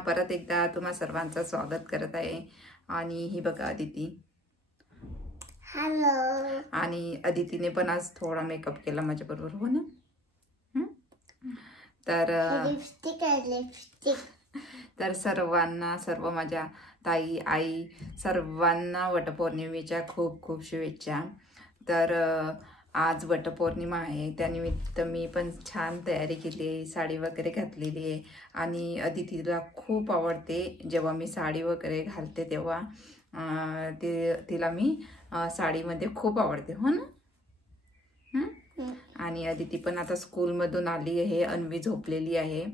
परत एकदा तुम्हा सर्वांचं स्वागत करत आहे। आणि ही बघा अदिती। हॅलो। आणि अदितीने पण आज थोडा मेकअप केला माझ्या बरोबर, हो ना? तर तर सर्वांना, सर्व माझ्या ताई आई सर्वांना वटपौर्णिमेच्या खूप खूप शुभेच्छा। तर आज वटपौर्णिमा आहे, त्यानिमित्त मी पण छान तयारी केली आहे, साडी वगैरे घातलेली आहे। आणि अदितीला खूप आवडते जेव्हा मी साडी वगैरे घालते तेव्हा तिला मी साडीमध्ये खूप आवडते, हो ना? आणि अदिती पण आता स्कूलमधून आली आहे, अन्वी झोपलेली आहे।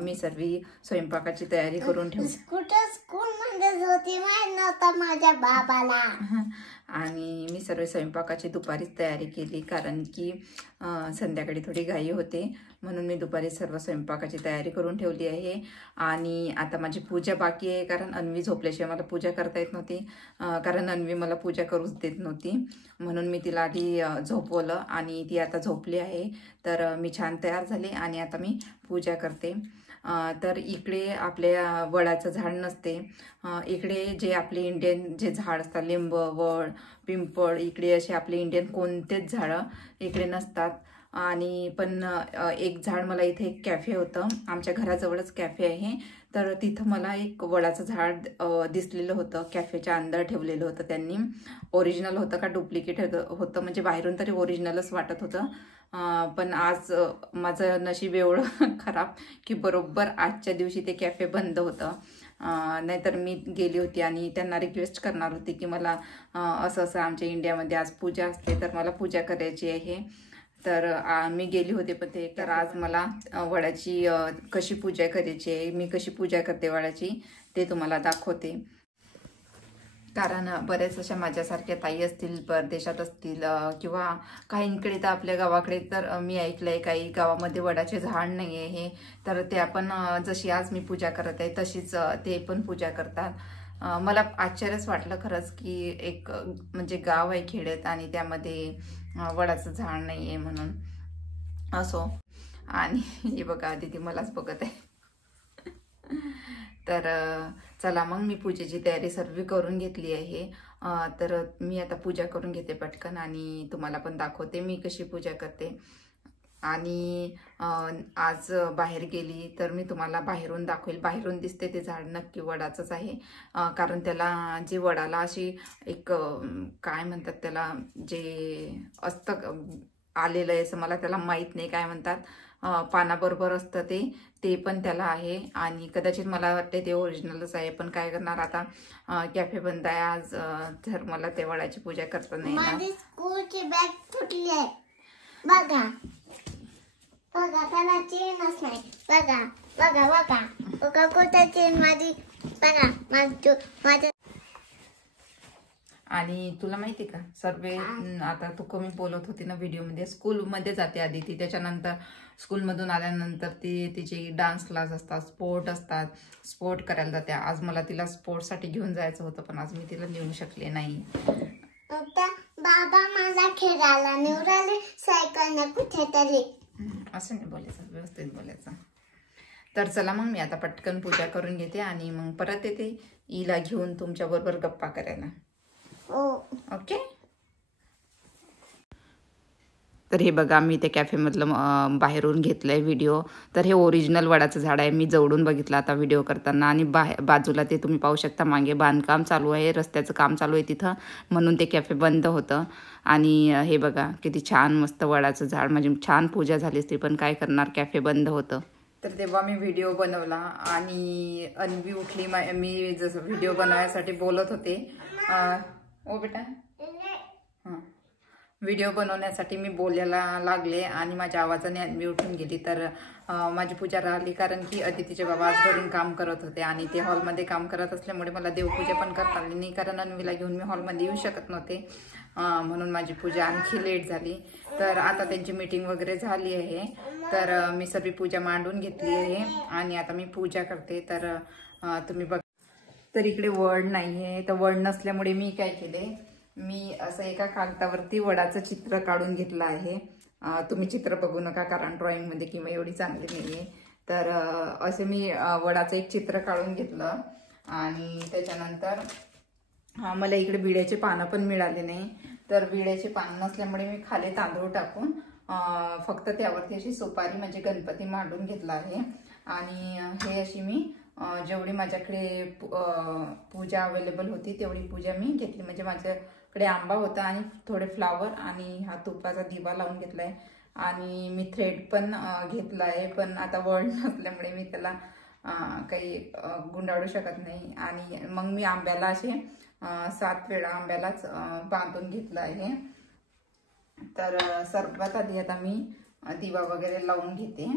मी सर्व स्वयंपाकाची तयारी करून ठेवली। स्कूलमध्ये होती माहित नव्हतं माझ्या बाबाला। आणि मी सर्व स्वयंपाकाची दुपारीच तयारी केली, कारण की संध्याकाळी थोडी घाई होते, म्हणून मी दुपारी सर्व स्वयंपाकाची तयारी करून ठेवली आहे। आणि आता माझी पूजा बाकी आहे, कारण अन्वी झोपल्याशिवाय मला पूजा करता येत नव्हती, कारण अन्वी मला पूजा करूच देत नव्हती, म्हणून मी तिला आधी झोपवलं आणि ती आता झोपली आहे। तर मी छान तयार झाले आणि आता मी पूजा करते। तर इकडे आपल्या वडाचं झाड नसते, इकडे जे आपले इंडियन जे झाड असतात, लिंब, वड, पिंपळ, इकडे असे आपले इंडियन कोणतेच झाडं इकडे नसतात। आणि पण एक झाड, मला इथे एक कॅफे होतं, आमच्या घराजवळच कॅफे आहे, तर तिथं मला एक वडाचं झाड दिसलेलं होतं, कॅफेच्या अंदर ठेवलेलं होतं त्यांनी। ओरिजिनल होतं का डुप्लिकेट होतं, म्हणजे बाहेरून तरी ओरिजिनलच वाटत होतं, पण आज माझं नशीब एवढं खराब की बरोबर आजच्या दिवशी ते कॅफे बंद होतं। नाहीतर मी गेली होती आणि त्यांना रिक्वेस्ट करणार होती की मला असं असं आमच्या इंडियामध्ये आज पूजा असते, तर मला पूजा करायची आहे। तर मी गेली होते, पण ते तर आज मला वडाची कशी पूजा करायची आहे, मी कशी पूजा करते वडाची, ते तुम्हाला दाखवते। कारण बरेच अशा माझ्यासारख्या ताई असतील, परदेशात असतील, किंवा काहींकडे तर आपल्या गावाकडे तर मी ऐकलंय काही गावामध्ये वडाचे झाड नाही आहे, तर ते आपण जशी आज मी पूजा करत आहे तशीच ते पण पूजा करतात। मला आश्चर्यच वाटलं खरंच की एक म्हणजे गाव आहे खेड्यात आणि त्यामध्ये वडाचं झाड नाही आहे म्हणून। असो, आणि हे बघा आधी मलाच बघत आहे। तर चला मग मी पूजेची तयारी सर्व करून घेतली आहे। तर मी आता पूजा करून घेते पटकन आणि तुम्हाला पण दाखवते मी कशी पूजा करते। आणि आज बाहेर गेली तर मी तुम्हाला बाहेरून दाखवेल, बाहेरून दिसते ते झाड नक्की वडाचंच आहे, कारण त्याला जे वडाला अशी एक काय म्हणतात त्याला, जे असतं आलेलं आहे, असं मला त्याला माहीत नाही काय म्हणतात, पानाबरोबर असतं ते पण त्याला आहे। आणि कदाचित मला वाटते ते ओरिजिनलच आहे, पण काय करणार आता, कॅफे बंद आहे आज, तर मला ते वडाची पूजा करता नाही येणार। माझी स्कूलची बॅग फुटली आहे बघा, बघा त्याला चेनच नाही, बघा बघा बघा बघा कुठे चेन माझी, बघा माझ्या। आणि तुला माहिती का सर्वे, आता तू कमी बोलत होती ना व्हिडिओमध्ये, स्कूलमध्ये जाते आधी ती, त्याच्यानंतर स्कूलमधून आल्यानंतर तिचे डान्स क्लास असतात, स्पोर्ट असतात, स्पोर्ट करायला जाते। आज मला तिला स्पोर्टसाठी घेऊन जायचं होतं, पण आज मी तिला नेऊ शकले नाही। बाबा मला खेळायला निवडाले सायकलने कुठेतरी, असं नाही बोलायचं, व्यवस्थित बोलायचं। तर चला मग मी आता पटकन पूजा करून घेते आणि मग परत येते हिला घेऊन तुमच्या बरोबर गप्पा करायला। ओके। तर हे बघा मी ते कॅफेमधलं बाहेरून घेतलंय व्हिडिओ, तर हे ओरिजिनल वडाचं झाड आहे, मी जवळून बघितलं आता व्हिडिओ करताना। आणि बाजूला ते तुम्ही पाहू शकता, मागे बांधकाम चालू आहे, रस्त्याचं काम चालू आहे तिथं, म्हणून ते कॅफे बंद होतं। आणि हे बघा किती छान मस्त वडाचं झाड, म्हणजे छान पूजा झाली असती, पण काय करणार कॅफे बंद होतं। तर तेव्हा मी व्हिडिओ बनवला आणि अन्वी उठली, मी जसं व्हिडिओ बनवायसाठी बोलत होते, ओ बेटा, हां, व्हिडिओ बनवण्यासाठी मी बोलायला लागले आणि माझ्या आवाजाने अन्वी उठून गेली। तर माझी पूजा राहिली, कारण की अदितीचे बाबा आज घरून काम करत होते आणि ते हॉलमध्ये काम करत असल्यामुळे मला देवपूजा पण करता आली नाही, कारण अन्वीला घेऊन मी हॉलमध्ये येऊ शकत नव्हते, म्हणून माझी पूजा आणखी लेट झाली। तर आता त्यांची मीटिंग वगैरे झाली आहे, तर मी सर्व पूजा मांडून घेतली आहे आणि आता मी पूजा करते। तर तुम्ही बघ, तर इकडे वड नाही आहे, तर वड नसल्यामुळे मी काय केले, मी असं एका कागदावरती वडाचं चित्र काढून घेतलं आहे। तुम्ही चित्र बघू नका, कारण ड्रॉइंगमध्ये किंवा एवढी चांगली नाही आहे, तर असे मी वडाचं एक चित्र काढून घेतलं आणि त्याच्यानंतर मला इकडे विड्याचे पानं पण मिळाले नाही, तर विड्याचे पानं नसल्यामुळे मी खाली तांदूळ टाकून फक्त त्यावरती अशी सुपारी म्हणजे गणपती मांडून घेतला आहे. आणि हे अशी मी जेवढी माझ्याकडे पूजा अवेलेबल होती तेवढी पूजा मी घेतली. म्हणजे माझ्याकडे आंबा होता आणि थोडे फ्लावर आणि हा तुपाचा दिवा लावून घेतलाय आणि मी थ्रेड पण घेतला आहे, पण आता वळ नसल्यामुळे मी त्याला काही गुंडाळू शकत नाही. आणि मग मी आंब्याला असे 7 वेळा आंब्यालाच बांधून घेतलं आहे. तर सर्वात आधी आता मी दिवा वगैरे लावून घेते.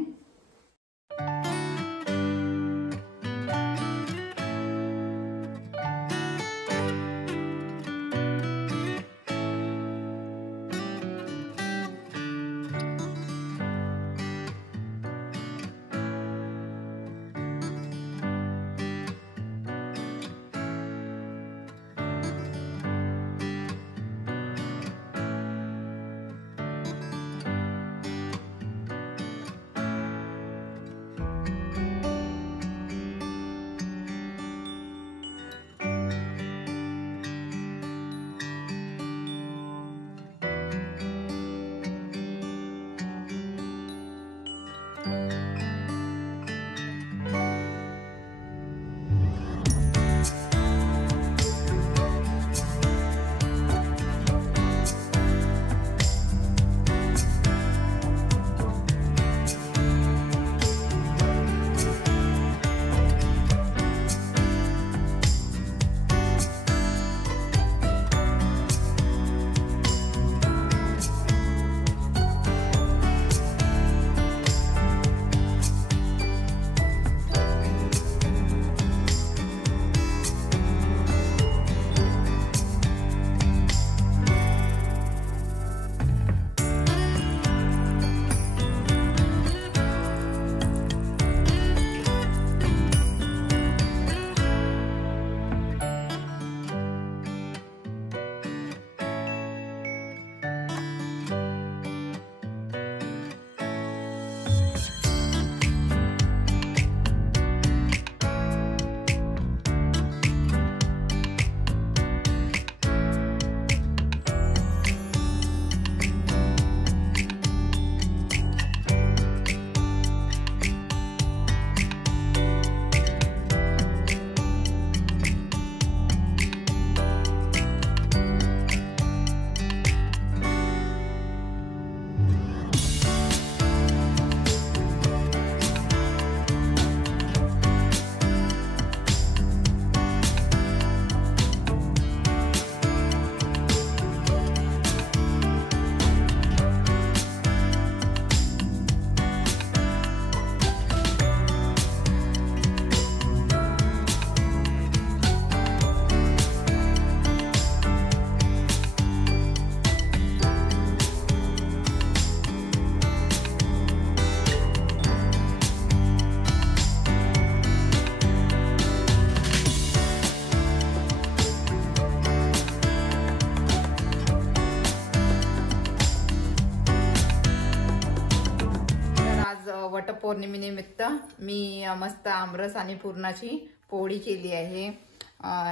वटपौर्णिमेनिमित्त मी मस्त आमरस आणि पुरणाची पोळी केली आहे.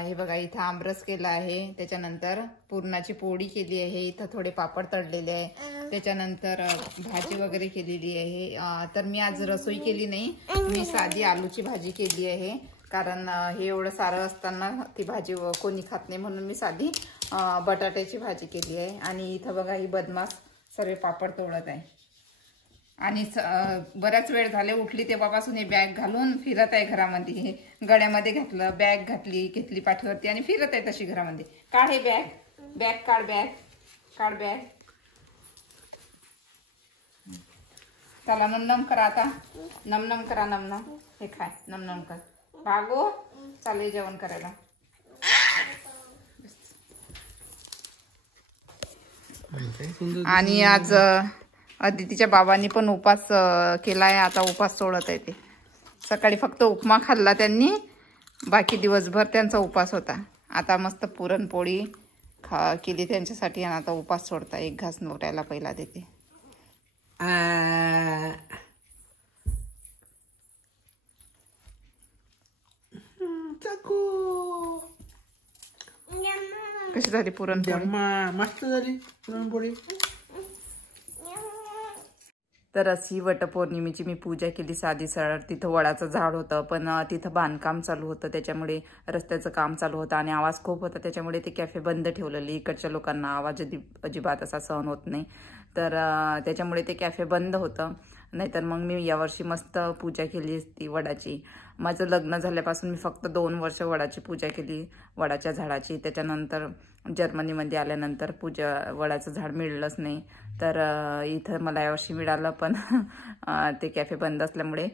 हे बघा इथं आमरस केला आहे, त्याच्यानंतर पुरणाची पोळी केली आहे, इथं थोडे पापड तळलेले आहे, त्याच्यानंतर भाजी वगैरे केलेली आहे. तर मी आज रसोई केली नाही, मी साधी आलूची भाजी केली आहे, कारण हे एवढं सारं असताना ती भाजी कोणी खात नाही म्हणून मी साधी बटाट्याची भाजी केली आहे. आणि इथं बघा ही बदमाश सर्व पापड तोडत आहे आणि बराच वेळ झाले उठली तेव्हापासून हे बॅग घालून फिरत आहे घरामध्ये. गळ्यामध्ये घातलं, बॅग घेतली पाठीवरती आणि फिरत आहे तशी घरामध्ये. काढ हे बॅग काढ, काढ बॅग. चला नमनम करा आता, नमनम करा, नमनम. हे खाय, नमनम कर. भागो चालेल जेवण करायला. आणि आज अदितीच्या बाबांनी पण उपास केलाय, आता उपास सोडत आहे ते. सकाळी फक्त उपमा खाल्ला त्यांनी, बाकी दिवसभर त्यांचा उपास होता. आता मस्त पुरणपोळी केली त्यांच्यासाठी आणि आता उपास सोडता. एक घास नोटायला पहिला देते. कशी झाली पुरणपोळी? मस्त झाली पुरणपोळी. तर अशी वटपौर्णिमेची मी पूजा केली साधी सरळ. तिथं वडाचं झाड होतं, पण तिथं बांधकाम चालू होतं, त्याच्यामुळे रस्त्याचं काम चालू होतं आणि आवाज खूप होता, त्याच्यामुळे ते कॅफे बंद ठेवलेली. इकडच्या लोकांना आवाज अजिबात असा सहन होत नाही, तर त्याच्यामुळे ते कॅफे बंद होतं. नाहीतर मग मी यावर्षी मस्त पूजा केली असती वडाची. माझं लग्न झाल्यापासून मी फक्त 2 वर्ष वडाची पूजा केली, वडाच्या झाडाची. त्याच्यानंतर जर्मनीमध्ये आल्यानंतर वडाचं झाड मिळलंच नाही, तर इथं मला यावर्षी मिळालं, पण ते कॅफे बंद असल्यामुळे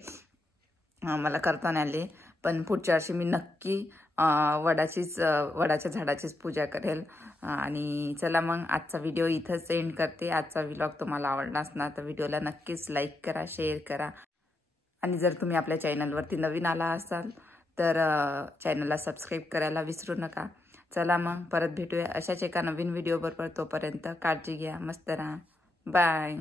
मला करता नाही आले. पण पुढच्या वर्षी मी नक्की वडाच्या झाडाचीच पूजा करेल. आणि चला मग आजचा व्हिडिओ इथंच एंड करते. आजचा व्लॉग तुम्हाला आवडला असणार तर व्हिडिओला नक्कीच लाईक करा, शेअर करा. आणि जर तुम्ही आपल्या चॅनलवरती नवीन आला असाल तर चॅनलला सबस्क्राईब करायला विसरू नका. चला मग परत भेटूया अशाच एका नवीन व्हिडिओबरोबर. तोपर्यंत काळजी घ्या, मस्त राहा, बाय.